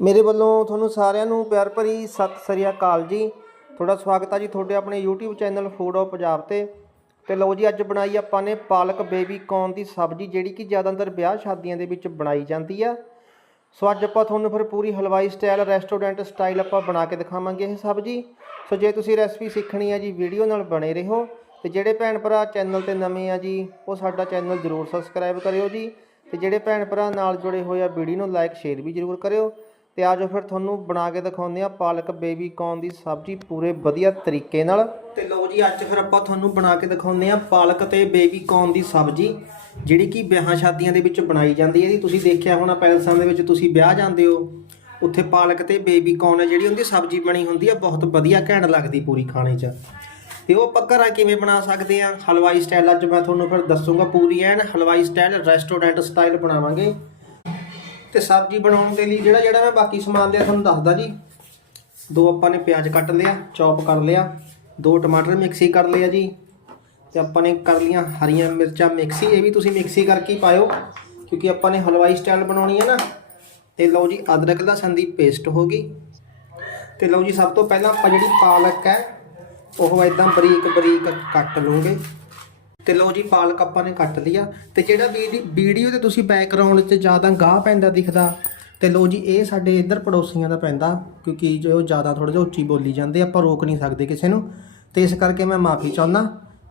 ਮੇਰੇ ਵੱਲੋਂ ਤੁਹਾਨੂੰ ਸਾਰਿਆਂ ਨੂੰ ਪਿਆਰ ਭਰੀ ਸਤਿ ਸ੍ਰੀ ਅਕਾਲ ਜੀ। ਤੁਹਾਡਾ ਸਵਾਗਤ ਹੈ ਜੀ ਤੁਹਾਡੇ ਆਪਣੇ YouTube channel food of Punjab ਤੇ। ਤੇ ਲਓ ਜੀ, ਅੱਜ ਬਣਾਈ ਆਪਾਂ ਨੇ ਪਾਲਕ ਬੇਬੀ ਕੌਰਨ ਦੀ ਸਬਜ਼ੀ, ਜਿਹੜੀ ਕਿ ਜ਼ਿਆਦਾਤਰ ਵਿਆਹ ਸ਼ਾਦੀਆਂ ਦੇ ਵਿੱਚ ਬਣਾਈ ਜਾਂਦੀ ਆ। ਸੋ ਅੱਜ ਆਪਾਂ ਤੁਹਾਨੂੰ ਫਿਰ ਪੂਰੀ ਹਲਵਾਈ ਸਟਾਈਲ ਰੈਸਟੋਰੈਂਟ ਸਟਾਈਲ ਆਪਾਂ ਬਣਾ ਕੇ ਦਿਖਾਵਾਂਗੇ ਇਹ ਸਬਜ਼ੀ। ਸੋ ਜੇ ਤੁਸੀਂ ਰੈਸਪੀ ਸਿੱਖਣੀ ਆ ਜੀ, ਵੀਡੀਓ ਨਾਲ ਬਣੇ ਰਹੋ। ਤੇ ਜਿਹੜੇ ਭੈਣ ਭਰਾ ਚੈਨਲ ਤੇ ਨਵੇਂ ਆ ਜੀ, ਉਹ ਸਾਡਾ ਚੈਨਲ ਜ਼ਰੂਰ ਸਬਸਕ੍ਰਾਈਬ ਕਰਿਓ ਜੀ। ਤੇ ਜਿਹੜੇ ਭੈਣ ਭਰਾ ਨਾਲ ਜੁੜੇ ਹੋਏ ਆ, ਵੀਡੀਓ ਨੂੰ ਲਾਈਕ ਸ਼ੇਅਰ ਵੀ ਜ਼ਰੂਰ ਕਰਿਓ। ਤੇ ਆਜੋ ਫਿਰ ਤੁਹਾਨੂੰ ਬਣਾ ਕੇ ਦਿਖਾਉਂਦੇ ਆ ਪਾਲਕ ਬੇਬੀ ਕੌਰਨ ਦੀ ਸਬਜ਼ੀ ਪੂਰੇ ਵਧੀਆ ਤਰੀਕੇ ਨਾਲ। ਤੇ ਲਓ ਜੀ, ਅੱਜ ਫਿਰ ਆਪਾਂ ਤੁਹਾਨੂੰ ਬਣਾ ਕੇ ਦਿਖਾਉਂਦੇ ਆ ਪਾਲਕ ਤੇ ਬੇਬੀ ਕੌਰਨ ਦੀ ਸਬਜ਼ੀ, ਜਿਹੜੀ ਕਿ ਵਿਆਹਾਂ ਸ਼ਾਦੀਆਂ ਦੇ ਵਿੱਚ ਬਣਾਈ ਜਾਂਦੀ ਹੈ ਜੀ। ਤੁਸੀਂ ਦੇਖਿਆ ਹੋਣਾ ਪੈਲਸਾਂ ਦੇ ਵਿੱਚ ਤੁਸੀਂ ਵਿਆਹ ਜਾਂਦੇ ਹੋ, ਉੱਥੇ ਪਾਲਕ ਤੇ ਬੇਬੀ ਕੌਰਨ ਹੈ, ਜਿਹੜੀ ਉਹਦੀ ਸਬਜ਼ੀ ਬਣੀ ਹੁੰਦੀ ਹੈ, ਬਹੁਤ ਵਧੀਆ ਘੈਂਟ ਲੱਗਦੀ ਪੂਰੀ ਖਾਣੇ 'ਚ। ਤੇ ਉਹ ਆਪਾਂ ਘਰਾਂ ਕਿਵੇਂ ਬਣਾ ਸਕਦੇ ਆ ਹਲਵਾਈ ਸਟਾਈਲ ਅੱਜ ਮੈਂ ਤੁਹਾਨੂੰ ਫਿਰ ਦੱਸੂਗਾ ਪੂਰੀ ਐਨ। ਹਲਵਾਈ ਸਟਾਈਲ ਰੈਸਟੋਰੈਂਟ ਸਟਾਈਲ ਬਣਾਵਾਂਗੇ। ਤੇ ਸਬਜ਼ੀ ਬਣਾਉਣ ਦੇ ਲਈ ਜਿਹੜਾ ਜਿਹੜਾ ਮੈਂ ਬਾਕੀ ਸਮਾਨ ਲਿਆ ਤੁਹਾਨੂੰ ਦੱਸਦਾ ਜੀ। ਦੋ ਆਪਾਂ ਨੇ ਪਿਆਜ਼ ਕੱਟ ਲਿਆ, ਚੌਪ ਕਰ ਲਿਆ, ਦੋ ਟਮਾਟਰ ਮਿਕਸੀ ਕਰ ਲਿਆ ਜੀ। ਤੇ ਆਪਾਂ ਨੇ ਕਰ ਲੀਆਂ ਹਰੀਆਂ ਮਿਰਚਾਂ ਮਿਕਸੀ, ਇਹ ਵੀ ਤੁਸੀਂ ਮਿਕਸੀ ਕਰਕੇ ਹੀ ਪਾਇਓ, ਕਿਉਂਕਿ ਆਪਾਂ ਨੇ ਹਲਵਾਈ ਸਟਾਈਲ ਬਣਾਉਣੀ ਹੈ ਨਾ। ਤੇ ਲਓ ਜੀ ਅਦਰਕ ਲਸਣ ਦੀ ਪੇਸਟ ਹੋ ਗਈ। ਤੇ ਲਓ ਜੀ ਸਭ ਤੋਂ ਪਹਿਲਾਂ ਆਪਾਂ ਜਿਹੜੀ ਪਾਲਕ ਹੈ, ਉਹ ਇਦਾਂ ਬਰੀਕ ਬਰੀਕ ਕੱਟ ਲਓਗੇ ਤੇ ਲਓ ਜੀ, ਪਾਲਕ ਆਪਾਂ ਨੇ ਕੱਟ ਲਿਆ ਤੇ ਜਿਹੜਾ ਵੀਡੀ- ਵੀਡੀਓ ਤੇ ਤੁਸੀਂ ਬੈਕਗ੍ਰਾਉਂਡ 'ਚ ਜ਼ਿਆਦਾ ਗਾਹ ਪੈਂਦਾ ਦਿਖਦਾ, ਤੇ ਲੋ ਜੀ, ਇਹ ਸਾਡੇ ਇੱਧਰ ਪੜੋਸੀਆਂ ਦਾ ਪੈਂਦਾ, ਕਿਉਂਕਿ ਜੋ ਜ਼ਿਆਦਾ ਥੋੜਾ ਜਿਹਾ ਉੱਚੀ ਬੋਲੀ ਜਾਂਦੇ, ਆਪਾਂ ਰੋਕ ਨਹੀਂ ਸਕਦੇ ਕਿਸੇ ਨੂੰ। ਤੇ ਇਸ ਕਰਕੇ ਮੈਂ ਮਾਫੀ ਚਾਹੁੰਦਾ,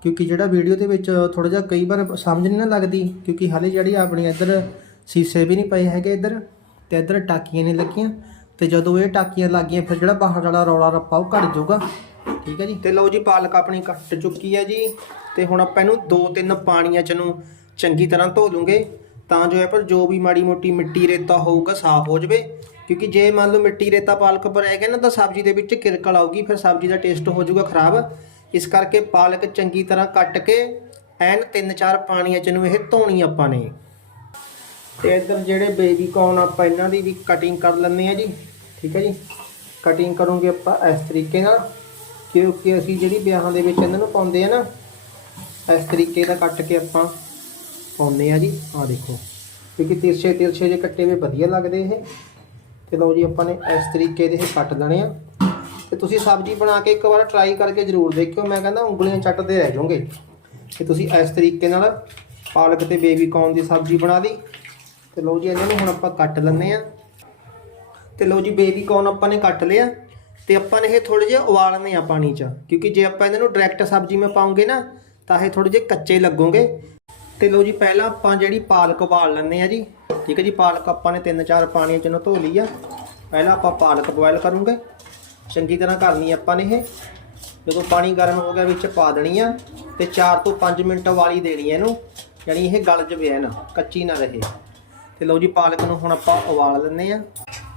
ਕਿਉਂਕਿ ਜਿਹੜਾ ਵੀਡੀਓ ਦੇ ਵਿੱਚ ਥੋੜਾ ਜਿਹਾ ਕਈ ਵਾਰ ਸਮਝ ਨਹੀਂ ਨਾ ਲੱਗਦੀ, ਕਿਉਂਕਿ ਹਾਲੇ ਜਿਹੜੀ ਆਪਣੀ ਇੱਧਰ ਸੀਸੇ ਵੀ ਨਹੀਂ ਪਏ ਹੈਗੇ ਇੱਧਰ, ਤੇ ਇੱਧਰ ਟਾਕੀਆਂ ਨਹੀਂ ਲੱਗੀਆਂ, ਤੇ ਜਦੋਂ ਇਹ ਟਾਕੀਆਂ ਲੱਗੀਆਂ ਫਿਰ ਜਿਹੜਾ ਬਾਹਰ ਵਾਲਾ ਰੌਲਾ ਰੱਪਾ ਉਹ ਘਟ ਜਾਊਗਾ। ਠੀਕ ਹੈ ਜੀ? ਤੇ ਲਓ ਜੀ, ਪਾਲਕ ਆਪਣੀ ਕੱਟ ਚੁੱਕੀ ਹੈ ਜੀ। ਤੇ ਹੁਣ ਆਪਾਂ ਇਹਨੂੰ ਦੋ ਤਿੰਨ ਪਾਣੀਆਂ ਚ ਨੂੰ ਚੰਗੀ ਤਰ੍ਹਾਂ ਧੋ ਲੂੰਗੇ। ਤਾਂ ਜੋ ਇਹ ਪਰ ਜੋ ਵੀ ਮਾੜੀ ਮੋਟੀ ਮਿੱਟੀ ਰੇਤਾ ਹੋਊਗਾ ਸਾਫ਼ ਹੋ ਜਾਵੇ। ਕਿਉਂਕਿ ਜੇ ਮੰਨ ਲਓ ਮਿੱਟੀ ਰੇਤਾ ਪਾਲਕ ਪਰ ਰਹਿ ਨਾ, ਤਾਂ ਸਬਜ਼ੀ ਦੇ ਵਿੱਚ ਕਿਰਕਲ ਆਊਗੀ, ਫਿਰ ਸਬਜ਼ੀ ਦਾ ਟੇਸਟ ਹੋ ਜਾਊਗਾ ਖਰਾਬ। ਇਸ ਕਰਕੇ ਪਾਲਕ ਚੰਗੀ ਤਰ੍ਹਾਂ ਕੱਟ ਕੇ ਐਨ ਤਿੰਨ ਚਾਰ ਪਾਣੀਆਂ ਚ ਨੂੰ ਇਹ ਧੋਣੀ ਆਪਾਂ ਨੇ। ਤੇ ਇੱਧਰ ਜਿਹੜੇ ਬੇਬੀ ਕੌਰਨ ਆਪਾਂ ਇਹਨਾਂ ਦੀ ਵੀ ਕਟਿੰਗ ਕਰ ਲੈਂਦੇ ਆ ਜੀ। ਠੀਕ ਹੈ ਜੀ? ਕਟਿੰਗ ਕਰੂੰਗੇ ਆਪਾਂ ਇਸ ਤਰੀਕੇ ਨਾਲ। ਕਿਉਂਕਿ ਅਸੀਂ ਜਿਹੜੀ ਵਿਆਹਾਂ ਦੇ ਵਿੱਚ ਇਹਨਾਂ ਨੂੰ ਪਾਉਂਦੇ ਆ ਨਾ ਇਸ ਤਰੀਕੇ ਦਾ ਕੱਟ ਕੇ ਆਪਾਂ ਪਾਉਂਦੇ ਆ ਜੀ। ਆਹ ਦੇਖੋ। ਕਿਉਂਕਿ ਤਿਰਛੇ ਤਿਰਛੇ ਜੇ ਕੱਟੇ ਵੀ ਵਧੀਆ ਲੱਗਦੇ ਇਹ। ਤੇ ਲਓ ਜੀ, ਆਪਾਂ ਨੇ ਇਸ ਤਰੀਕੇ ਦੇ ਇਹ ਕੱਟ ਲੈਣੇ ਆ। ਤੇ ਤੁਸੀਂ ਸਬਜ਼ੀ ਬਣਾ ਕੇ ਇੱਕ ਵਾਰ ਟਰਾਈ ਕਰਕੇ ਜ਼ਰੂਰ ਦੇਖਿਓ। ਮੈਂ ਕਹਿੰਦਾ ਉਂਗਲੀਆਂ ਚੱਟਦੇ ਰਹਿ ਜਾਓਗੇ। ਤੇ ਤੁਸੀਂ ਇਸ ਤਰੀਕੇ ਨਾਲ ਪਾਲਕ ਤੇ ਬੇਬੀ ਕੌਰਨ ਦੀ ਸਬਜ਼ੀ ਬਣਾ ਲਈ। ਤੇ ਲਓ ਜੀ, ਇਹਨਾਂ ਨੂੰ ਹੁਣ ਆਪਾਂ ਕੱਟ ਲੈਂਦੇ ਆ ਤੇ ਲਓ ਜੀ ਬੇਬੀ ਕੌਰਨ ਆਪਾਂ ਨੇ ਕੱਟ ਲਿਆ। ਤੇ ਆਪਾਂ ਨੇ ਇਹ ਥੋੜੇ ਜਿਹਾ ਉਬਾਲਨੇ ਆ ਪਾਣੀ 'ਚ। ਕਿਉਂਕਿ ਜੇ ਆਪਾਂ ਇਹਨਾਂ ਨੂੰ ਡਾਇਰੈਕਟ ਸਬਜ਼ੀ ਮੈਂ ਪਾਉਂਗੇ ਨਾ ਤਾਂ ਇਹ ਥੋੜੇ ਜਿਹੇ ਕੱਚੇ ਲੱਗੋਗੇ। ਤੇ ਲਓ ਜੀ, ਪਹਿਲਾਂ ਆਪਾਂ ਜਿਹੜੀ ਪਾਲਕ ਉਬਾਲ ਲੈਂਦੇ ਆ ਜੀ। ਠੀਕ ਹੈ ਜੀ, ਪਾਲਕ ਆਪਾਂ ਨੇ ਤਿੰਨ ਚਾਰ ਪਾਣੀਆਂ 'ਚ ਨੂੰ ਧੋ ਲਈ ਆ। ਪਹਿਲਾਂ ਆਪਾਂ ਪਾਲਕ ਬੋਇਲ ਕਰੂੰਗੇ। ਚੰਗੀ ਤਰ੍ਹਾਂ ਕਰਨੀ ਆਪਾਂ ਨੇ ਇਹ। ਜਦੋਂ ਪਾਣੀ ਗਰਮ ਹੋ ਗਿਆ, ਵਿੱਚ ਪਾ ਦੇਣੀ ਆ। ਤੇ 4 ਤੋਂ 5 ਮਿੰਟ ਵਾਲੀ ਦੇਣੀ ਹੈ ਇਹਨੂੰ। ਯਾਨੀ ਇਹ ਗਲ ਜਵੇ ਨਾ, ਕੱਚੀ ਨਾ ਰਹੇ। ਤੇ ਲਓ ਜੀ, ਪਾਲਕ ਨੂੰ ਹੁਣ ਆਪਾਂ ਉਬਾਲ ਲੈਂਦੇ ਆ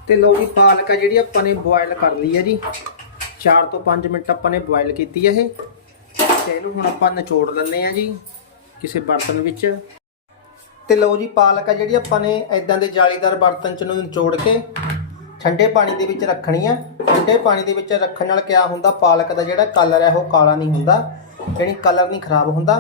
ਤੇ ਲਓ ਜੀ, ਪਾਲਕ ਆ ਜਿਹੜੀ ਆਪਾਂ ਨੇ ਬੋਇਲ ਕਰ ਲਈ ਹੈ ਜੀ। 4 ਤੋਂ 5 ਮਿੰਟ ਆਪਾਂ ਨੇ ਬੋਇਲ ਕੀਤੀ ਹੈ ਇਹ। ਤੇ ਇਹਨੂੰ ਹੁਣ ਆਪਾਂ ਨਿਚੋੜ ਲੈਂਦੇ ਆ ਜੀ, ਕਿਸੇ ਬਰਤਨ ਵਿੱਚ। ਤੇ ਲਓ ਜੀ, ਪਾਲਕ ਆ ਜਿਹੜੀ ਆਪਾਂ ਨੇ ਇਦਾਂ ਦੇ ਜਾਲੀਦਾਰ ਬਰਤਨ ਚ ਨੂੰ ਨਿਚੋੜ ਕੇ ਠੰਡੇ ਪਾਣੀ ਦੇ ਵਿੱਚ ਰੱਖਣੀ ਆ। ਠੰਡੇ ਪਾਣੀ ਦੇ ਵਿੱਚ ਰੱਖਣ ਨਾਲ ਕਿਆ ਹੁੰਦਾ, ਪਾਲਕ ਦਾ ਜਿਹੜਾ ਕਲਰ ਹੈ ਉਹ ਕਾਲਾ ਨਹੀਂ ਹੁੰਦਾ, ਯਾਨੀ ਕਲਰ ਨਹੀਂ ਖਰਾਬ ਹੁੰਦਾ।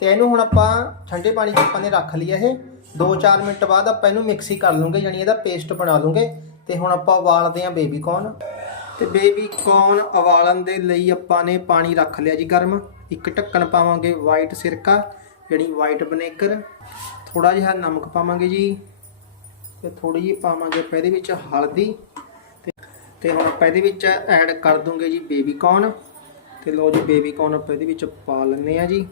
ਤੇ ਇਹਨੂੰ ਹੁਣ ਆਪਾਂ ਠੰਡੇ ਪਾਣੀ 'ਚ ਆਪਾਂ ਨੇ ਰੱਖ ਲਿਆ ਇਹ। 2-4 ਮਿੰਟ ਬਾਅਦ ਆਪਾਂ ਇਹਨੂੰ ਮਿਕਸੀ ਕਰ ਲੂੰਗੇ, ਯਾਨੀ ਇਹਦਾ ਪੇਸਟ ਬਣਾ ਲੂੰਗੇ। ਤੇ ਹੁਣ ਆਪਾਂ ਉਬਾਲਦੇ ਆਂ ਬੇਬੀ ਕੌਰਨ ਤੇ ਬੇਬੀ ਕੌਰਨ ਉਬਾਲਣ ਦੇ ਲਈ ਆਪਾਂ ਨੇ ਪਾਣੀ ਰੱਖ ਲਿਆ ਜੀ ਗਰਮ। ਇੱਕ ਢੱਕਣ ਪਾਵਾਂਗੇ ਵਾਈਟ ਸਿਰਕਾ, ਜਿਹੜੀ ਵਾਈਟ ਵਿਨੇਗਰ ਥੋੜਾ ਜਿਹਾ ਨਮਕ ਪਾਵਾਂਗੇ ਜੀ, ਤੇ ਥੋੜੀ ਜਿਹੀ ਪਾਵਾਂਗੇ ਆਪਾਂ ਇਹਦੇ ਵਿੱਚ ਹਲਦੀ, ਤੇ ਤੇ ਹੁਣ ਆਪਾਂ ਇਹਦੇ ਵਿੱਚ ਐਡ ਕਰ ਦੂੰਗੇ ਜੀ ਬੇਬੀ ਕੌਰਨ ਤੇ ਲਓ ਜੀ ਬੇਬੀ ਕੌਰਨ ਆਪਾਂ ਇਹਦੇ ਵਿੱਚ ਪਾ ਲੈਂਦੇ ਆ ਜੀ।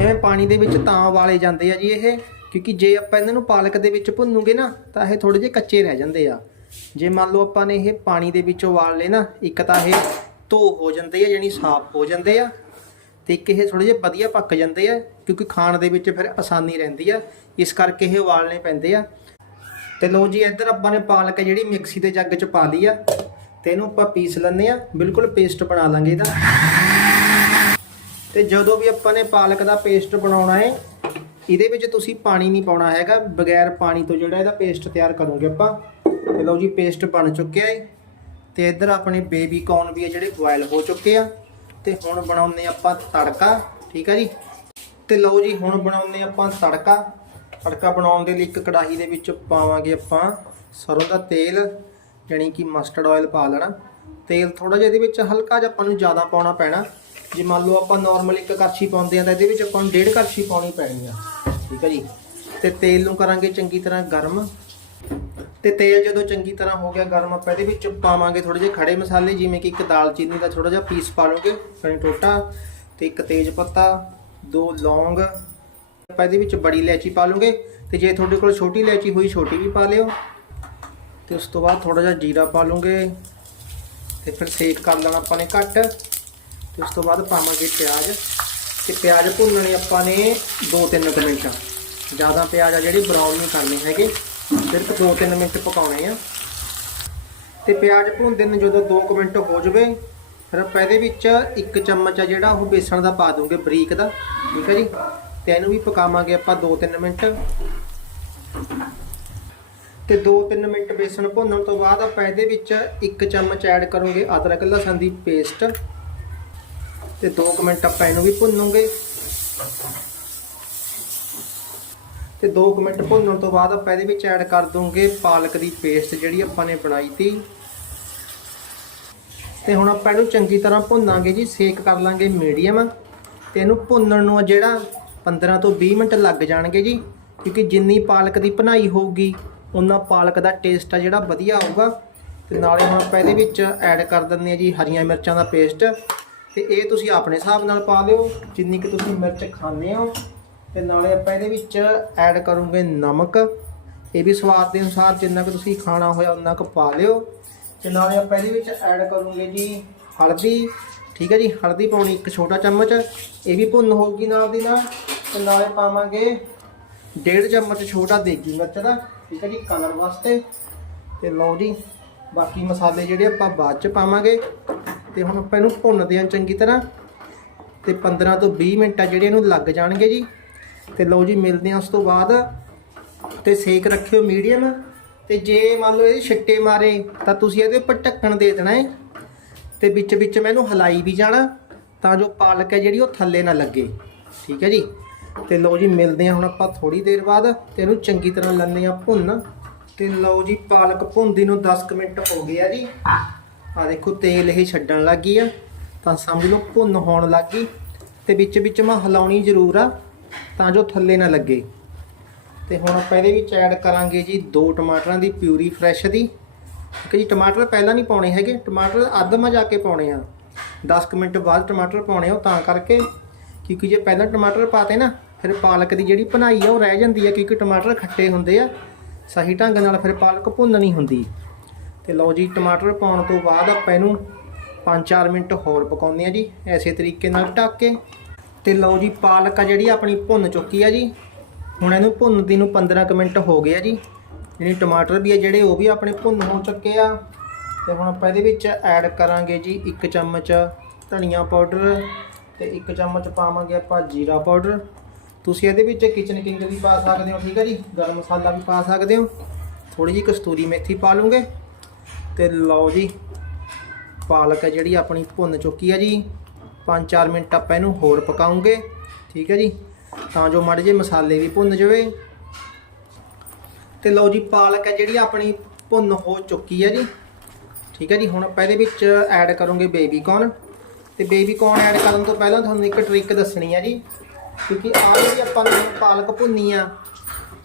ਇਹ ਪਾਣੀ ਦੇ ਵਿੱਚ ਤਾਂ ਉਬਾਲੇ ਜਾਂਦੇ ਆ ਜੀ ਇਹ, ਕਿਉਂਕਿ ਜੇ ਆਪਾਂ ਇਹਨਾਂ ਨੂੰ ਪਾਲਕ ਦੇ ਵਿੱਚ ਭੁੰਨੂਗੇ ਨਾ, ਤਾਂ ਇਹ ਥੋੜੇ ਜਿਹੇ ਕੱਚੇ ਰਹਿ ਜਾਂਦੇ ਆ। ਜੇ ਮੰਨ ਲਓ ਆਪਾਂ ਨੇ ਇਹ ਪਾਣੀ ਦੇ ਵਿੱਚ ਉਬਾਲ ਲਏ ਨਾ, ਇੱਕ ਤਾਂ ਇਹ ਧੋ ਹੋ ਜਾਂਦੇ ਆ, ਯਾਨੀ ਸਾਫ਼ ਹੋ ਜਾਂਦੇ ਆ ਤੇ ਇੱਕ ਇਹ ਥੋੜੇ ਜਿਹੇ ਵਧੀਆ ਪੱਕ ਜਾਂਦੇ ਆ, ਕਿਉਂਕਿ ਖਾਣ ਦੇ ਵਿੱਚ ਫਿਰ ਆਸਾਨੀ ਰਹਿੰਦੀ ਆ, ਇਸ ਕਰਕੇ ਇਹ ਉਬਾਲਣੇ ਪੈਂਦੇ ਆ। ਤੇ ਲਓ ਜੀ, ਇੱਧਰ ਆਪਾਂ ਨੇ ਪਾਲਕ ਜਿਹੜੀ ਮਿਕਸੀ ਦੇ ਜੱਗ 'ਚ ਪਾ ਲਈ ਆ, ਤੇ ਇਹਨੂੰ ਆਪਾਂ ਪੀਸ ਲੈਂਦੇ ਆ, ਬਿਲਕੁਲ ਪੇਸਟ ਬਣਾ ਲਾਂਗੇ ਇਹਦਾ। ਤੇ ਜਦੋਂ ਵੀ ਆਪਾਂ ਨੇ ਪਾਲਕ ਦਾ ਪੇਸਟ ਬਣਾਉਣਾ ਹੈ ਇਹਦੇ ਵਿੱਚ ਤੁਸੀਂ ਪਾਣੀ ਨਹੀਂ ਪਾਉਣਾ ਹੈਗਾ, ਬਗੈਰ ਪਾਣੀ ਤੋਂ ਜਿਹੜਾ ਇਹਦਾ ਪੇਸਟ ਤਿਆਰ ਕਰੋਗੇ ਆਪਾਂ, ਤੇ ਲਓ ਜੀ, ਪੇਸਟ ਬਣ ਚੁੱਕਿਆ ਹੈ ਤੇ ਇੱਧਰ ਆਪਣੇ ਬੇਬੀ ਕੌਰਨ ਵੀ ਆ ਜਿਹੜੇ ਬੋਇਲ ਹੋ ਚੁੱਕੇ ਆ। ਤੇ ਹੁਣ ਬਣਾਉਂਦੇ ਆਪਾਂ ਤੜਕਾ, ਠੀਕ ਆ ਜੀ? ਤੇ ਲਓ ਜੀ, ਹੁਣ ਬਣਾਉਂਦੇ ਆਪਾਂ ਤੜਕਾ। ਤੜਕਾ ਬਣਾਉਣ ਦੇ ਲਈ ਇੱਕ ਕੜਾਹੀ ਦੇ ਵਿੱਚ ਪਾਵਾਂਗੇ ਆਪਾਂ ਸਰੋਂ ਦਾ ਤੇਲ ਯਾਨੀ ਕਿ ਮਸਟਰਡ ਆਇਲ ਪਾ ਲੈਣਾ। ਤੇਲ ਥੋੜਾ ਜਿਹਾ ਇਹਦੇ ਵਿੱਚ ਹਲਕਾ ਜਿਹਾ ਆਪਾਂ ਨੂੰ ਜ਼ਿਆਦਾ ਪਾਉਣਾ ਪੈਣਾ। ਜੇ ਮੰਨ ਲਓ ਆਪਾਂ ਨਾਰਮਲ ਇੱਕ ਕੜਛੀ ਪਾਉਂਦੇ ਆ ਤਾਂ ਇਹਦੇ ਵਿੱਚ ਆਪਾਂ ਨੂੰ ਡੇਢ ਕੜਛੀ ਪਾਉਣੀ ਪੈਣੀ ਆ, ਠੀਕ ਹੈ ਜੀ? ਤੇ ਤੇਲ ਨੂੰ ਕਰਾਂਗੇ ਚੰਗੀ ਤਰ੍ਹਾਂ ਗਰਮ। ਤੇ ਤੇਲ ਜਦੋਂ ਚੰਗੀ ਤਰ੍ਹਾਂ ਹੋ ਗਿਆ, ਗਰਮ ਆਪਾਂ ਇਹਦੇ ਵਿੱਚ ਪਾਵਾਂਗੇ ਥੋੜੇ ਜਿਹੇ ਖੜੇ ਮਸਾਲੇ, ਜਿਵੇਂ ਕਿ ਇੱਕ ਦਾਲਚੀਨੀ ਦਾ ਥੋੜਾ ਜਿਹਾ ਪੀਸ ਪਾ ਲਓਗੇ ਫਣੀ ਟੋਟਾ ਤੇ ਇੱਕ ਤੇਜ ਪੱਤਾ, ਦੋ ਲੌਂਗ, ਆਪਾਂ ਇਹਦੇ ਵਿੱਚ ਬੜੀ ਇਲਾਇਚੀ ਪਾ ਲਓਗੇ, ਤੇ ਜੇ ਤੁਹਾਡੇ ਕੋਲ ਛੋਟੀ ਇਲਾਇਚੀ ਹੋਈ, ਛੋਟੀ ਵੀ ਪਾ ਲਿਓ, ਤੇ ਉਸ ਤੋਂ ਬਾਅਦ ਥੋੜਾ ਜਿਹਾ ਜੀਰਾ ਪਾ ਲਓਗੇ, ਤੇ ਫਿਰ ਸੇਕ ਕਰ ਲੈਣਾ ਆਪਾਂ ਨੇ ਘੱਟ, ਤੇ ਉਸ ਤੋਂ ਬਾਅਦ ਪਾਵਾਂਗੇ ਪਿਆਜ਼, ਤੇ ਪਿਆਜ਼ ਭੁੰਨਣੇ ਆਪਾਂ ਨੇ 2-3 ਮਿੰਟ, ਜ਼ਿਆਦਾ ਪਿਆਜ਼ ਆ ਜਿਹੜੇ ਬਰਾਊਨ ਨਹੀਂ ਕਰਨੇ ਹੈਗੇ। ਸਿਰਫ 2-3 ਮਿੰਟ ਪਕਾਉਣੇ ਆ। ਤੇ ਪਿਆਜ਼ ਭੁੰਨਦੇ ਨੂੰ ਜਦੋਂ 2 ਮਿੰਟ ਹੋ ਜਾਵੇ, ਫਿਰ ਆਪਾਂ ਇਹਦੇ ਵਿੱਚ ਇੱਕ ਚਮਚ ਆ ਜਿਹੜਾ ਉਹ ਬੇਸਣ ਦਾ ਪਾ ਦੂੰਗੇ ਬਰੀਕ ਦਾ, ਠੀਕ ਹੈ ਜੀ? ਤੇ ਇਹਨੂੰ ਵੀ ਪਕਾਵਾਂਗੇ ਆਪਾਂ 2-3 ਮਿੰਟ। ਤੇ 2-3 ਮਿੰਟ ਬੇਸਣ ਭੁੰਨਣ ਤੋਂ ਬਾਅਦ ਆਪਾਂ ਇਹਦੇ ਵਿੱਚ ਇੱਕ ਚਮਚ ਐਡ ਕਰੋਗੇ ਅਦਰਕ ਲਸਣ ਦੀ ਪੇਸਟ। ਤੇ 2 ਮਿੰਟ ਆਪਾਂ ਇਹਨੂੰ ਵੀ ਭੁੰਨਾਂਗੇ। ਤੇ 2 ਮਿੰਟ ਭੁੰਨਣ ਤੋਂ ਬਾਅਦ ਆਪਾਂ ਇਹਦੇ ਵਿੱਚ ਐਡ ਕਰ ਦੂੰਗੇ ਪਾਲਕ ਦੀ ਪੇਸਟ ਜਿਹੜੀ ਆਪਾਂ ਨੇ ਬਣਾਈ ਤੀ। ਤੇ ਹੁਣ ਆਪਾਂ ਇਹਨੂੰ ਚੰਗੀ ਤਰ੍ਹਾਂ ਭੁੰਨਾਂਗੇ ਜੀ ਸੇਕ ਕਰ ਲਾਂਗੇ ਮੀਡੀਅਮ ਤੇ ਇਹਨੂੰ ਭੁੰਨਣ ਨੂੰ ਜਿਹੜਾ 15 ਤੋਂ 20 ਮਿੰਟ ਲੱਗ ਜਾਣਗੇ ਜੀ, ਕਿਉਂਕਿ ਜਿੰਨੀ ਪਾਲਕ ਦੀ ਭਨਾਈ ਹੋਊਗੀ ਉਨਾ ਪਾਲਕ ਦਾ ਟੇਸਟ ਆ ਜਿਹੜਾ ਵਧੀਆ ਆਊਗਾ। ਤੇ ਨਾਲੇ ਹੁਣ ਆਪਾਂ ਇਹਦੇ ਵਿੱਚ ਐਡ ਕਰ ਦਿੰਦੇ ਆ ਜੀ ਹਰੀਆਂ ਮਿਰਚਾਂ ਦਾ ਪੇਸਟ ਤੇ ਇਹ ਤੁਸੀਂ ਆਪਣੇ ਹਿਸਾਬ ਨਾਲ ਪਾ ਦਿਓ, ਜਿੰਨੀ ਕਿ ਤੁਸੀਂ ਮਿਰਚ ਖਾਂਦੇ ਹੋ। ਤੇ ਨਾਲੇ ਆਪਾਂ ਇਹਦੇ ਵਿੱਚ ਐਡ ਕਰੂੰਗੇ ਨਮਕ। ਇਹ ਵੀ ਸਵਾਦ ਦੇ ਅਨੁਸਾਰ ਜਿੰਨਾ ਕੁ ਤੁਸੀਂ ਖਾਣਾ ਹੋਇਆ ਉਨਾ ਕੁ ਪਾ ਲਿਓ। ਤੇ ਨਾਲੇ ਆਪਾਂ ਇਹਦੇ ਵਿੱਚ ਐਡ ਕਰੂੰਗੇ ਜੀ ਹਲਦੀ। ਠੀਕ ਹੈ ਜੀ, ਹਲਦੀ ਪਾਉਣੀ ਇੱਕ ਛੋਟਾ ਚਮਚ। ਇਹ ਵੀ ਭੁੰਨ ਹੋਊਗੀ ਨਾਲ ਦੀ ਨਾਲ। ਤੇ ਨਾਲੇ ਪਾਵਾਂਗੇ ਡੇਢ ਚਮਚ ਛੋਟਾ ਦੇਗੀ ਮਿਰਚ ਦਾ। ਠੀਕ ਹੈ ਜੀ ਕਲਰ ਵਾਸਤੇ। ਤੇ ਲਓ ਜੀ, ਬਾਕੀ ਮਸਾਲੇ ਜਿਹੜੇ ਆਪਾਂ ਬਾਅਦ ਚ ਪਾਵਾਂਗੇ। ਤੇ ਹੁਣ ਆਪਾਂ ਇਹਨੂੰ ਭੁੰਨਦੇ ਹਾਂ ਚੰਗੀ ਤਰ੍ਹਾਂ। ਤੇ 15 ਤੋਂ 20 ਮਿੰਟ ਆ ਜਿਹੜੇ ਇਹਨੂੰ ਲੱਗ ਜਾਣਗੇ ਜੀ। ਤੇ ਲਓ ਜੀ, ਮਿਲਦੇ ਹਾਂ ਉਸ ਤੋਂ ਬਾਅਦ। ਤੇ ਸੇਕ ਰੱਖਿਓ ਮੀਡੀਅਮ। ਤੇ ਜੇ ਮੰਨ ਲਓ ਇਹ ਛਿੱਟੇ ਮਾਰੇ, ਤਾਂ ਤੁਸੀਂ ਇਹਦੇ ਉੱਪਰ ਢੱਕਣ ਦੇ ਦੇਣਾ ਹੈ। ਤੇ ਵਿੱਚ ਵਿੱਚ ਇਹਨੂੰ ਹਲਾਈ ਵੀ ਜਾਣਾ, ਤਾਂ ਜੋ ਪਾਲਕ ਹੈ ਜਿਹੜੀ ਉਹ ਥੱਲੇ ਨਾ ਲੱਗੇ। ਠੀਕ ਹੈ ਜੀ? ਤੇ ਲਓ ਜੀ, ਮਿਲਦੇ ਹਾਂ ਹੁਣ ਆਪਾਂ ਥੋੜੀ ਦੇਰ ਬਾਅਦ। ਤੇ ਇਹਨੂੰ ਚੰਗੀ ਤਰ੍ਹਾਂ ਲੈਂਦੇ ਆ ਭੁੰਨ। ਤੇ ਲਓ ਜੀ, ਪਾਲਕ ਭੁੰਨਦੀ ਨੂੰ 10 ਕੁ ਮਿੰਟ ਹੋ ਗਏ ਆ ਜੀ। ਆ ਦੇਖੋ, ਤੇਲ ਇਹ ਛੱਡਣ ਲੱਗ ਗਈ ਆ। ਤਾਂ ਸਮਝ ਲਓ, ਭੁੰਨ ਹੋਣ ਲੱਗ ਗਈ। ਤੇ ਵਿੱਚ ਵਿੱਚ ਮੈਂ ਹਿਲਾਉਣੀ ਜ਼ਰੂਰ ਆ। ਤਾਂ ਜੋ ਥੱਲੇ ਨਾ ਲੱਗੇ। ਤੇ ਹੁਣ ਆਪਾਂ ਇਹਦੇ ਵਿੱਚ ਐਡ ਕਰਾਂਗੇ ਜੀ ਦੋ ਟਮਾਟਰਾਂ ਦੀ ਪਿਊਰੀ ਫਰੈਸ਼ ਦੀ। ਕਿ ਜੀ ਟਮਾਟਰ ਪਹਿਲਾਂ ਨਹੀਂ ਪਾਉਣੇ ਹੈਗੇ, ਟਮਾਟਰ ਅੱਧ ਮਾ ਜਾ ਕੇ ਪਾਉਣੇ ਆ। 10 ਕੁ ਮਿੰਟ ਬਾਅਦ ਟਮਾਟਰ ਪਾਉਣੇ ਆ ਉਹ ਤਾਂ ਕਰਕੇ, ਕਿਉਂਕਿ ਜੇ ਪਹਿਲਾਂ ਟਮਾਟਰ ਪਾਤੇ ਨਾ, ਫਿਰ ਪਾਲਕ ਦੀ ਜਿਹੜੀ ਭਨਾਈ ਆ ਉਹ ਰਹਿ ਜਾਂਦੀ ਆ, ਕਿਉਂਕਿ ਟਮਾਟਰ ਖੱਟੇ ਹੁੰਦੇ ਆ। ਸਹੀ ਢੰਗ ਨਾਲ ਫਿਰ ਪਾਲਕ ਭੁੰਨਣੀ ਹੁੰਦੀ। ਤੇ ਲਓ ਜੀ ਟਮਾਟਰ ਪਾਉਣ ਤੋਂ ਬਾਅਦ ਆਪਾਂ ਇਹਨੂੰ 5-4 ਮਿੰਟ ਹੋਰ ਪਕਾਉਂਦੇ ਆ ਜੀ, ਐਸੇ ਤਰੀਕੇ ਨਾਲ ਢੱਕ ਕੇ। ਤੇ ਲਓ ਜੀ ਪਾਲਕ ਆ ਜਿਹੜੀ ਆਪਣੀ ਭੁੰਨ ਚੁੱਕੀ ਆ ਜੀ। ਹੁਣ ਇਹਨੂੰ ਭੁੰਨਦੀ ਨੂੰ 15 ਕੁ ਮਿੰਟ ਹੋ ਗਏ ਆ ਜੀ। ਜਿਹੜੀ ਟਮਾਟਰ ਵੀ ਆ ਜਿਹੜੇ ਉਹ ਵੀ ਆਪਣੇ ਭੁੰਨ ਹੋ ਚੁੱਕੇ ਆ। ਤੇ ਹੁਣ ਆਪਾਂ ਇਹਦੇ ਵਿੱਚ ਐਡ ਕਰਾਂਗੇ ਜੀ ਇੱਕ ਚਮਚ ਧਨੀਆ ਪਾਊਡਰ ਤੇ ਇੱਕ ਚਮਚ ਪਾਵਾਂਗੇ ਆਪਾਂ ਜੀਰਾ ਪਾਊਡਰ। ਤੁਸੀਂ ਇਹਦੇ ਵਿੱਚ ਕਿਚਨ ਕਿੰਗ ਵੀ ਪਾ ਸਕਦੇ ਹੋ, ਠੀਕ ਹੈ ਜੀ? ਗਰਮ ਮਸਾਲਾ ਵੀ ਪਾ ਸਕਦੇ ਹੋ। ਥੋੜੀ ਜਿਹੀ ਕਸਤੂਰੀ ਮੇਥੀ ਪਾ ਲੂੰਗੇ ਤੇ ਲਓ ਜੀ, ਪਾਲਕ ਹੈ ਜਿਹੜੀ ਆਪਣੀ ਭੁੰਨ ਚੁੱਕੀ ਹੈ ਜੀ। 5-4 ਮਿੰਟ ਆਪਾਂ ਇਹਨੂੰ ਹੋਰ ਪਕਾਉਂਗੇ, ਠੀਕ ਹੈ ਜੀ? ਤਾਂ ਜੋ ਮਾੜੇ ਜਿਹੇ ਮਸਾਲੇ ਵੀ ਭੁੰਨ ਜਾਵੇ। ਤੇ ਲਓ ਜੀ, ਪਾਲਕ ਹੈ ਜਿਹੜੀ ਆਪਣੀ ਭੁੰਨ ਹੋ ਚੁੱਕੀ ਹੈ ਜੀ। ਠੀਕ ਹੈ ਜੀ, ਹੁਣ ਆਪਾਂ ਇਹਦੇ ਵਿੱਚ ਐਡ ਕਰੋਗੇ ਬੇਬੀ ਕੌਰਨ ਤੇ ਬੇਬੀ ਕੌਰਨ ਐਡ ਕਰਨ ਤੋਂ ਪਹਿਲਾਂ ਤੁਹਾਨੂੰ ਇੱਕ ਟ੍ਰਿਕ ਦੱਸਣੀ ਹੈ ਜੀ, ਕਿਉਂਕਿ ਆਹ ਜਿਹੜੀ ਆਪਾਂ ਨੇ ਪਾਲਕ ਭੁੰਨੀ ਆ,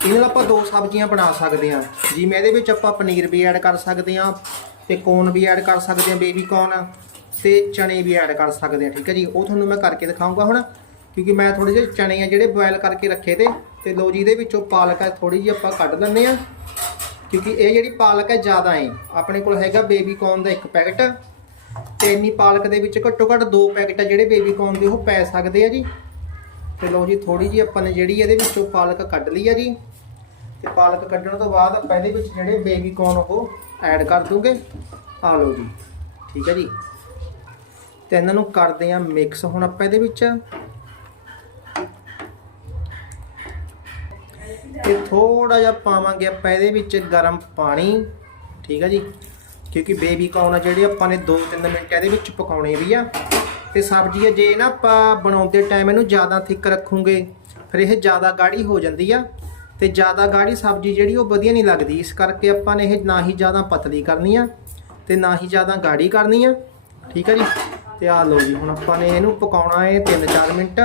ਇਹਦੇ ਨਾਲ ਆਪਾਂ ਦੋ ਸਬਜ਼ੀਆਂ ਬਣਾ ਸਕਦੇ ਹਾਂ। ਜਿਵੇਂ ਇਹਦੇ ਵਿੱਚ ਆਪਾਂ ਪਨੀਰ ਵੀ ਐਡ ਕਰ ਸਕਦੇ ਹਾਂ, ਤੇ ਕੋਨ ਵੀ ਐਡ ਕਰ ਸਕਦੇ ਹਾਂ ਬੇਬੀ ਕੌਰਨ ਤੇ ਚਣੇ ਵੀ ਐਡ ਕਰ ਸਕਦੇ ਹਾਂ ਠੀਕ ਹੈ ਜੀ? ਉਹ ਤੁਹਾਨੂੰ ਮੈਂ ਕਰਕੇ ਦਿਖਾਊਂਗਾ ਹੁਣ, ਕਿਉਂਕਿ ਮੈਂ ਥੋੜੇ ਜਿਹੇ ਚਣੇ ਆ ਜਿਹੜੇ ਬੋਇਲ ਕਰਕੇ ਰੱਖੇ ਤੇ ਤੇ ਲੋ ਜੀ, ਇਹਦੇ ਵਿੱਚੋਂ ਪਾਲਕ ਹੈ ਥੋੜੀ ਜਿਹੀ ਆਪਾਂ ਕੱਢ ਲੈਂਦੇ ਆ। ਕਿਉਂਕਿ ਇਹ ਜਿਹੜੀ ਪਾਲਕ ਹੈ ਜ਼ਿਆਦਾ ਹੈ ਆਪਣੇ ਕੋਲ ਹੈਗਾ ਬੇਬੀ ਕੌਰਨ ਦਾ ਇੱਕ ਪੈਕਟ, ਤੇ ਇੰਨੀ ਪਾਲਕ ਦੇ ਵਿੱਚ ਘੱਟੋ ਘੱਟ ਦੋ ਪੈਕਟ ਆ ਜਿਹੜੇ ਬੇਬੀ ਕੌਰਨ ਦੇ, ਉਹ ਪੈ ਸਕਦੇ ਆ ਜੀ। ਤੇ ਲਓ ਜੀ ਥੋੜੀ ਜੀ ਆਪਾਂ ਨੇ ਜਿਹੜੀ ਇਹਦੇ ਵਿੱਚੋਂ ਪਾਲਕ ਕੱਢ ਲਈ ਆ ਜੀ। ਤੇ ਪਾਲਕ ਕੱਢਣ ਤੋਂ ਬਾਅਦ ਆਪਾਂ ਇਹਦੇ ਵਿੱਚ ਜਿਹੜੇ ਬੇਬੀ ਕੌਰਨ ਉਹ ਐਡ ਕਰ ਦੂੰਗੇ। ਆ ਲਓ ਜੀ, ਠੀਕ ਹੈ ਜੀ? ਤੇ ਇਹਨਾਂ ਨੂੰ ਕਰਦੇ ਆ ਮਿਕਸ ਹੁਣ ਆਪਾਂ ਇਹਦੇ ਵਿੱਚ ਤੇ ਥੋੜਾ ਜਿਹਾ ਪਾਵਾਂਗੇ ਆਪਾਂ ਇਹਦੇ ਵਿੱਚ ਗਰਮ ਪਾਣੀ, ਠੀਕ ਹੈ ਜੀ? ਕਿਉਂਕਿ ਬੇਬੀ ਕੌਰਨ ਆ ਜਿਹੜੇ ਆਪਾਂ ਨੇ 2-3 ਮਿੰਟ ਇਹਦੇ ਵਿੱਚ ਪਕਾਉਣੇ ਵੀ ਆ। ਤੇ ਸਬਜ਼ੀ ਆ, ਜੇ ਨਾ ਆਪਾਂ ਬਣਾਉਂਦੇ ਟਾਈਮ ਇਹਨੂੰ ਜ਼ਿਆਦਾ ਥਿੱਕ ਰੱਖੂਗੇ, ਫਿਰ ਇਹ ਜ਼ਿਆਦਾ ਗਾੜੀ ਹੋ ਜਾਂਦੀ ਆ। ਤੇ ਜ਼ਿਆਦਾ ਗਾੜੀ ਸਬਜ਼ੀ ਜਿਹੜੀ ਉਹ ਵਧੀਆ ਨਹੀਂ ਲੱਗਦੀ, ਇਸ ਕਰਕੇ ਆਪਾਂ ਨੇ ਇਹ ਨਾ ਹੀ ਜ਼ਿਆਦਾ ਪਤਲੀ ਕਰਨੀ ਆ ਤੇ ਨਾ ਹੀ ਜ਼ਿਆਦਾ ਗਾੜੀ ਕਰਨੀ ਆ। ਠੀਕ ਹੈ ਜੀ? ਤੇ ਆ ਲਓ ਜੀ, ਹੁਣ ਆਪਾਂ ਨੇ ਇਹਨੂੰ ਪਕਾਉਣਾ ਹੈ 3-4 ਮਿੰਟ।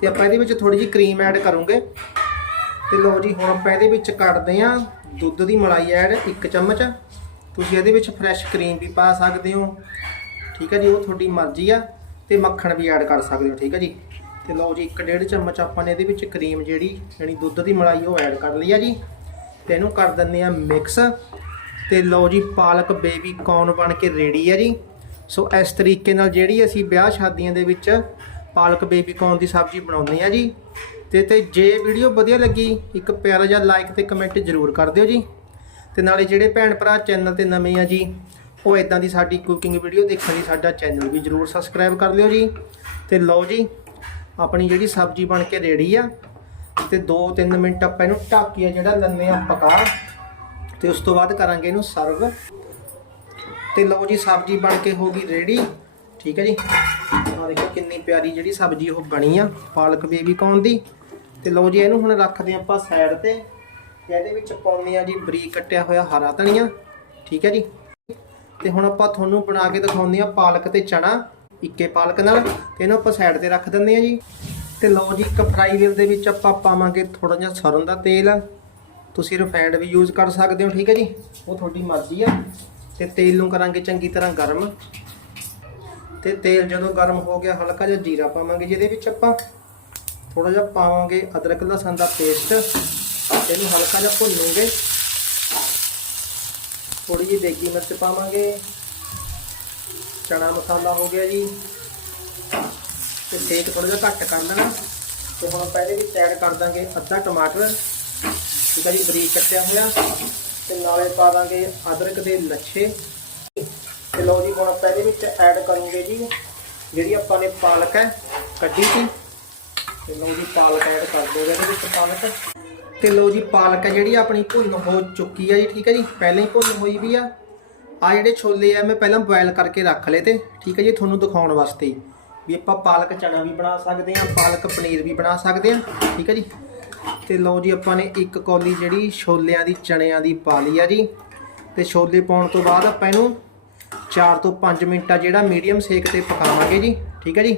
ਤੇ ਆਪਾਂ ਇਹਦੇ ਵਿੱਚ ਥੋੜੀ ਜਿਹੀ ਕਰੀਮ ਐਡ ਕਰੂੰਗੇ। ਤੇ ਲਓ ਜੀ, ਹੁਣ ਆਪਾਂ ਇਹਦੇ ਵਿੱਚ ਕੱਢਦੇ ਆ ਦੁੱਧ ਦੀ ਮਲਾਈ ਐਡ 1 ਚਮਚ। ਤੁਸੀਂ ਇਹਦੇ ਵਿੱਚ ਫਰੈਸ਼ ਕਰੀਮ ਵੀ ਪਾ ਸਕਦੇ ਹੋ। ਠੀਕ ਹੈ ਜੀ, ਉਹ ਤੁਹਾਡੀ ਮਰਜ਼ੀ ਆ। ਤੇ ਮੱਖਣ ਵੀ ਐਡ ਕਰ ਸਕਦੇ ਹੋ, ਠੀਕ ਹੈ ਜੀ। ਤੇ ਲਓ ਜੀ 1.5 ਚਮਚ ਆਪਾਂ ਨੇ ਇਹਦੇ ਵਿੱਚ ਕਰੀਮ ਜਿਹੜੀ, ਯਾਨੀ ਦੁੱਧ ਦੀ ਮਲਾਈ, ਉਹ ਐਡ ਕਰ ਲਈ ਆ ਜੀ। ਤੇ ਇਹਨੂੰ ਕਰ ਦਿੰਦੇ ਆ ਮਿਕਸ ਤੇ ਲਓ ਜੀ, ਪਾਲਕ ਬੇਬੀ ਕੌਰਨ ਬਣ ਕੇ ਰੈਡੀ ਆ ਜੀ। ਸੋ ਇਸ ਤਰੀਕੇ ਨਾਲ ਜਿਹੜੀ ਅਸੀਂ ਵਿਆਹ ਸ਼ਾਦੀਆਂ ਦੇ ਵਿੱਚ ਪਾਲਕ ਬੇਬੀ ਕੌਰਨ ਦੀ ਸਬਜ਼ੀ ਬਣਾਉਂਦੇ ਆ ਜੀ। ਤੇ ਤੇ ਜੇ ਵੀਡੀਓ ਵਧੀਆ ਲੱਗੀ, ਇੱਕ ਪਿਆਰਾ ਜਿਹਾ ਲਾਈਕ ਤੇ ਕਮੈਂਟ ਜ਼ਰੂਰ ਕਰ ਦਿਓ ਜੀ। ਤੇ ਨਾਲੇ ਜਿਹੜੇ ਭੈਣ ਭਰਾ ਚੈਨਲ ਤੇ ਨਵੇਂ ਆ ਜੀ, ਉਹ ਇਦਾਂ ਦੀ ਸਾਡੀ ਕੁਕਿੰਗ ਵੀਡੀਓ ਦੇਖਣ ਲਈ ਸਾਡਾ ਚੈਨਲ ਵੀ ਜ਼ਰੂਰ ਸਬਸਕ੍ਰਾਈਬ ਕਰ ਲਿਓ ਜੀ। ਤੇ ਲਓ ਜੀ, ਆਪਣੀ ਜਿਹੜੀ ਸਬਜ਼ੀ ਬਣ ਕੇ ਰੈਡੀ ਆ, ਤੇ 2-3 ਮਿੰਟ ਆਪਾਂ ਇਹਨੂੰ ਢੱਕੀਆ ਜਿਹੜਾ ਲੰਨੇ ਆ ਪਕਾ, ਤੇ ਉਸ ਤੋਂ ਬਾਅਦ ਕਰਾਂਗੇ ਇਹਨੂੰ ਸਰਵ ਤੇ ਲਓ ਜੀ ਸਬਜ਼ੀ ਬਣ ਕੇ ਹੋ ਗਈ ਰੈਡੀ ਠੀਕ ਹੈ ਜੀ। ਆ ਦੇਖੋ ਕਿੰਨੀ ਪਿਆਰੀ ਜਿਹੜੀ ਸਬਜ਼ੀ ਉਹ ਬਣੀ ਆ, ਪਾਲਕ ਬੇਬੀ ਕੌਣ ਦੀ? ਤੇ ਲਓ ਜੀ ਇਹਨੂੰ ਹੁਣ ਰੱਖਦੇ ਆਪਾਂ ਸਾਈਡ ਤੇ। ਤੇ ਇਹਦੇ ਵਿੱਚ ਪਾਉਂਦੇ ਆ ਜੀ ਬਰੀਕ ਕੱਟਿਆ ਹੋਇਆ ਹਰਾ ਧਨੀਆ। ਠੀਕ ਹੈ ਜੀ। ਤੇ ਹੁਣ ਆਪਾਂ ਤੁਹਾਨੂੰ ਬਣਾ ਕੇ ਦਿਖਾਉਂਦੇ ਆ ਪਾਲਕ ਤੇ ਚਣਾ ਇੱਕੇ ਪਾਲਕ ਨਾਲ। ਤੇ ਇਹਨੂੰ ਆਪਾਂ ਸਾਈਡ ਤੇ ਰੱਖ ਦਿੰਦੇ ਆ ਜੀ। ਤੇ ਲਓ ਜੀ ਇੱਕ ਫਰਾਈ ਵੀਲ ਦੇ ਵਿੱਚ ਆਪਾਂ ਪਾਵਾਂਗੇ ਥੋੜਾ ਜਿਹਾ ਸਰੋਂ ਦਾ ਤੇਲ। ਤੁਸੀਂ ਰਿਫਾਈਨਡ ਵੀ ਯੂਜ਼ ਕਰ ਸਕਦੇ ਹੋ, ਠੀਕ ਹੈ ਜੀ। ਉਹ ਤੁਹਾਡੀ ਮਰਜ਼ੀ ਆ। ਤੇ ਤੇਲ ਨੂੰ ਕਰਾਂਗੇ ਚੰਗੀ ਤਰ੍ਹਾਂ ਗਰਮ। ਤੇ ਤੇਲ ਜਦੋਂ ਗਰਮ ਹੋ ਗਿਆ, ਹਲਕਾ ਜਿਹਾ ਜੀਰਾ ਪਾਵਾਂਗੇ, ਜਿਹਦੇ ਵਿੱਚ ਆਪਾਂ ਥੋੜਾ ਜਿਹਾ ਪਾਵਾਂਗੇ ਅਦਰਕ ਲਸਣ ਦਾ ਪੇਸਟ। ਇਹਨੂੰ ਹਲਕਾ ਜਿਹਾ ਭੁੰਨੂਗੇ। ਥੋੜੀ ਜਿਹੀ ਦੇਗੀ ਮਿਰਚ ਪਾਵਾਂਗੇ। ਚਣਾ ਮਸਾਲਾ ਹੋ ਗਿਆ ਜੀ। ਤੇ ਸੇਕ ਥੋੜਾ ਜਿਹਾ ਘੱਟ ਕਰ ਲੈਣਾ। ਤੇ ਹੁਣ ਆਪਾਂ ਇਹਦੇ ਵਿੱਚ ਐਡ ਕਰ ਦਾਂਗੇ ਅੱਧਾ ਟਮਾਟਰ। ਠੀਕ ਹੈ ਜੀ, ਬਰੀਕ ਕੱਟਿਆ ਹੋਇਆ। ਤੇ ਨਾਲੇ ਪਾ ਦਾਂਗੇ ਅਦਰਕ ਦੇ ਲੱਛੇ। ਤੇ ਲਓ ਜੀ, ਹੁਣ ਆਪਾਂ ਇਹਦੇ ਵਿੱਚ ਐਡ ਕਰੂੰਗੇ ਜੀ, ਜਿਹੜੀ ਆਪਾਂ ਨੇ ਪਾਲਕ ਹੈ, ਕੱਢੀ ਸੀ। ਤੇ ਲਓ ਜੀ, ਪਾਲਕ ਐਡ ਕਰ ਦੋਗੇ ਇਹਦੇ ਵਿੱਚ ਪਾਲਕ। ਤੇ ਲਓ ਜੀ, ਪਾਲਕ ਹੈ ਜਿਹੜੀ ਆਪਣੀ ਭੁੰਨ ਹੋ ਚੁੱਕੀ ਹੈ ਜੀ, ਠੀਕ ਹੈ ਜੀ? ਪਹਿਲਾਂ ਹੀ ਭੁੰਨ ਹੋਈ ਵੀ ਆ। ਆ ਜਿਹੜੇ ਛੋਲੇ ਆ, ਮੈਂ ਪਹਿਲਾਂ ਬੋਇਲ ਕਰਕੇ ਰੱਖ ਲਏ ਤੇ, ਠੀਕ ਹੈ ਜੀ, ਤੁਹਾਨੂੰ ਦਿਖਾਉਣ ਵਾਸਤੇ। ਵੀ ਆਪਾਂ ਪਾਲਕ ਚਨਾ ਵੀ ਬਣਾ ਸਕਦੇ ਹਾਂ, ਪਾਲਕ ਪਨੀਰ ਵੀ ਬਣਾ ਸਕਦੇ ਹਾਂ, ਠੀਕ ਹੈ ਜੀ? ਤੇ ਲਓ ਜੀ, ਆਪਾਂ ਨੇ ਇੱਕ ਕੌਲੀ ਜਿਹੜੀ ਛੋਲਿਆਂ ਦੀ, ਚਣਿਆਂ ਦੀ ਪਾ ਲਈ ਆ ਜੀ। ਤੇ ਛੋਲੇ ਪਾਉਣ ਤੋਂ ਬਾਅਦ ਆਪਾਂ ਇਹਨੂੰ 4 ਤੋਂ 5 ਮਿੰਟਾਂ ਜਿਹੜਾ ਮੀਡੀਅਮ ਸੇਕ ਤੇ ਪਕਾਵਾਂਗੇ ਜੀ। ਠੀਕ ਹੈ ਜੀ?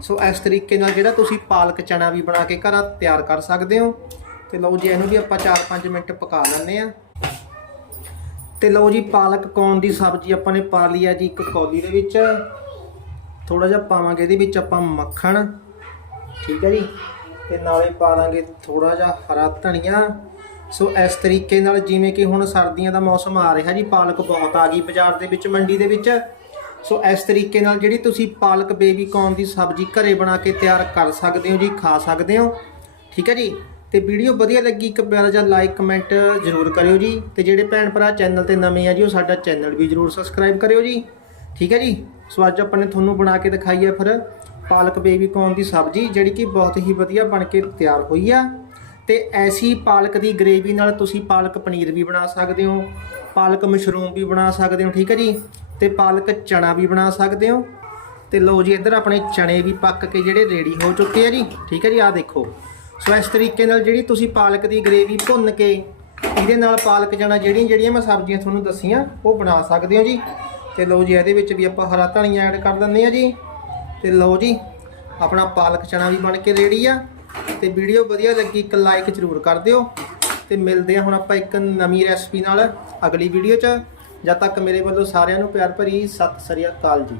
ਸੋ ਇਸ ਤਰੀਕੇ ਨਾਲ ਜਿਹੜਾ ਤੁਸੀਂ ਪਾਲਕ ਚਨਾ ਵੀ ਬਣਾ ਕੇ ਘਰਾਂ ਤਿਆਰ ਕਰ ਸਕਦੇ ਹੋ। ਤੇ ਲਓ ਜੀ, ਇਹਨੂੰ ਵੀ ਆਪਾਂ 4-5 ਮਿੰਟ ਪਕਾ ਲੈਂਦੇ ਆ ਤੇ ਲਓ ਜੀ, ਪਾਲਕ ਕੌਣ ਦੀ ਸਬਜ਼ੀ ਆਪਾਂ ਨੇ ਪਾ ਲਈ ਆ ਜੀ ਇੱਕ ਕੌਲੀ ਦੇ ਵਿੱਚ। ਥੋੜਾ ਜਿਹਾ ਪਾਵਾਂਗੇ ਇਹਦੇ ਵਿੱਚ ਆਪਾਂ ਮੱਖਣ। ਠੀਕ ਹੈ ਜੀ? ਤੇ ਨਾਲੇ ਪਾ ਦਾਂਗੇ ਥੋੜਾ ਜਿਹਾ ਹਰਾ ਧਨੀਆ। ਸੋ ਇਸ ਤਰੀਕੇ ਨਾਲ ਜਿਵੇਂ ਕਿ ਹੁਣ ਸਰਦੀਆਂ ਦਾ ਮੌਸਮ ਆ ਰਿਹਾ ਜੀ, ਪਾਲਕ ਬਹੁਤ ਆ ਗਈ ਬਾਜ਼ਾਰ ਦੇ ਵਿੱਚ, ਮੰਡੀ ਦੇ ਵਿੱਚ। ਸੋ ਇਸ ਤਰੀਕੇ ਨਾਲ ਜਿਹੜੀ ਤੁਸੀਂ ਪਾਲਕ ਬੇਬੀ ਕੌਰਨ ਦੀ ਸਬਜ਼ੀ ਘਰੇ ਬਣਾ ਕੇ ਤਿਆਰ ਕਰ ਸਕਦੇ ਹੋ ਜੀ, ਖਾ ਸਕਦੇ ਹੋ। ਠੀਕ ਹੈ ਜੀ? ਤੇ ਵੀਡੀਓ ਵਧੀਆ ਲੱਗੀ, ਇੱਕ ਪਿਆਰਾ ਜਿਹਾ ਲਾਈਕ, ਕਮੈਂਟ ਜ਼ਰੂਰ ਕਰਿਓ ਜੀ। ਤੇ ਜਿਹੜੇ ਭੈਣ ਭਰਾ ਚੈਨਲ ਤੇ ਨਵੇਂ ਆ ਜੀ, ਉਹ ਸਾਡਾ ਚੈਨਲ ਵੀ ਜ਼ਰੂਰ ਸਬਸਕ੍ਰਾਈਬ ਕਰਿਓ ਜੀ। ਠੀਕ ਹੈ ਜੀ? ਸੋ ਅੱਜ ਆਪਾਂ ਨੇ ਤੁਹਾਨੂੰ ਬਣਾ ਕੇ ਦਿਖਾਈ ਹੈ ਫਿਰ ਪਾਲਕ ਬੇਬੀ ਕੌਰਨ ਦੀ ਸਬਜ਼ੀ, ਜਿਹੜੀ ਕਿ ਬਹੁਤ ਹੀ ਵਧੀਆ ਬਣ ਕੇ ਤਿਆਰ ਹੋਈ ਆ। ਤੇ ਐਸੀ ਪਾਲਕ ਦੀ ਗ੍ਰੇਵੀ ਨਾਲ ਤੁਸੀਂ ਪਾਲਕ ਪਨੀਰ ਵੀ ਬਣਾ ਸਕਦੇ ਹੋ, ਪਾਲਕ ਮਸ਼ਰੂਮ ਵੀ ਬਣਾ ਸਕਦੇ ਹੋ, ਠੀਕ ਹੈ ਜੀ? ਤੇ ਪਾਲਕ ਚਣਾ ਵੀ ਬਣਾ ਸਕਦੇ ਹੋ। ਤੇ ਲਓ ਜੀ, ਇੱਧਰ ਆਪਣੇ ਚਣੇ ਵੀ ਪੱਕ ਕੇ ਜਿਹੜੇ ਰੈਡੀ ਹੋ ਚੁੱਕੇ ਆ ਜੀ, ਠੀਕ ਹੈ ਜੀ? ਆਹ ਦੇਖੋ। ਸੋ ਇਸ ਤਰੀਕੇ ਨਾਲ ਜਿਹੜੀ ਤੁਸੀਂ ਪਾਲਕ ਦੀ ਗ੍ਰੇਵੀ ਭੁੰਨ ਕੇ, ਇਹਦੇ ਨਾਲ ਪਾਲਕ ਚਨਾ ਜਿਹੜੀਆਂ ਜਿਹੜੀਆਂ ਮੈਂ ਸਬਜ਼ੀਆਂ ਤੁਹਾਨੂੰ ਦੱਸੀਆਂ, ਉਹ ਬਣਾ ਸਕਦੇ ਹੋ ਜੀ। ਤੇ ਲਓ ਜੀ, ਇਹਦੇ ਵਿੱਚ ਵੀ ਆਪਾਂ ਹਰਾ ਧਨੀਆ ਐਡ ਕਰ ਦਿੰਦੇ ਆ ਜੀ। ਤੇ ਲਓ ਜੀ, ਆਪਣਾ ਪਾਲਕ ਚਣਾ ਵੀ ਬਣ ਕੇ ਰੈਡੀ ਆ ਤੇ ਵੀਡੀਓ ਵਧੀਆ ਲੱਗੀ, ਇੱਕ ਲਾਈਕ ਜ਼ਰੂਰ ਕਰ ਦਿਓ ਤੇ ਮਿਲਦੇ ਆ ਹੁਣ ਆਪਾਂ ਇੱਕ ਨਵੀਂ ਰੈਸਪੀ ਨਾਲ ਅਗਲੀ ਵੀਡੀਓ 'ਚ। ਜਦ ਤੱਕ ਮੇਰੇ ਵੱਲੋਂ ਸਾਰਿਆਂ ਨੂੰ ਪਿਆਰ ਭਰੀ ਸਤਿ ਸ੍ਰੀ ਅਕਾਲ ਜੀ।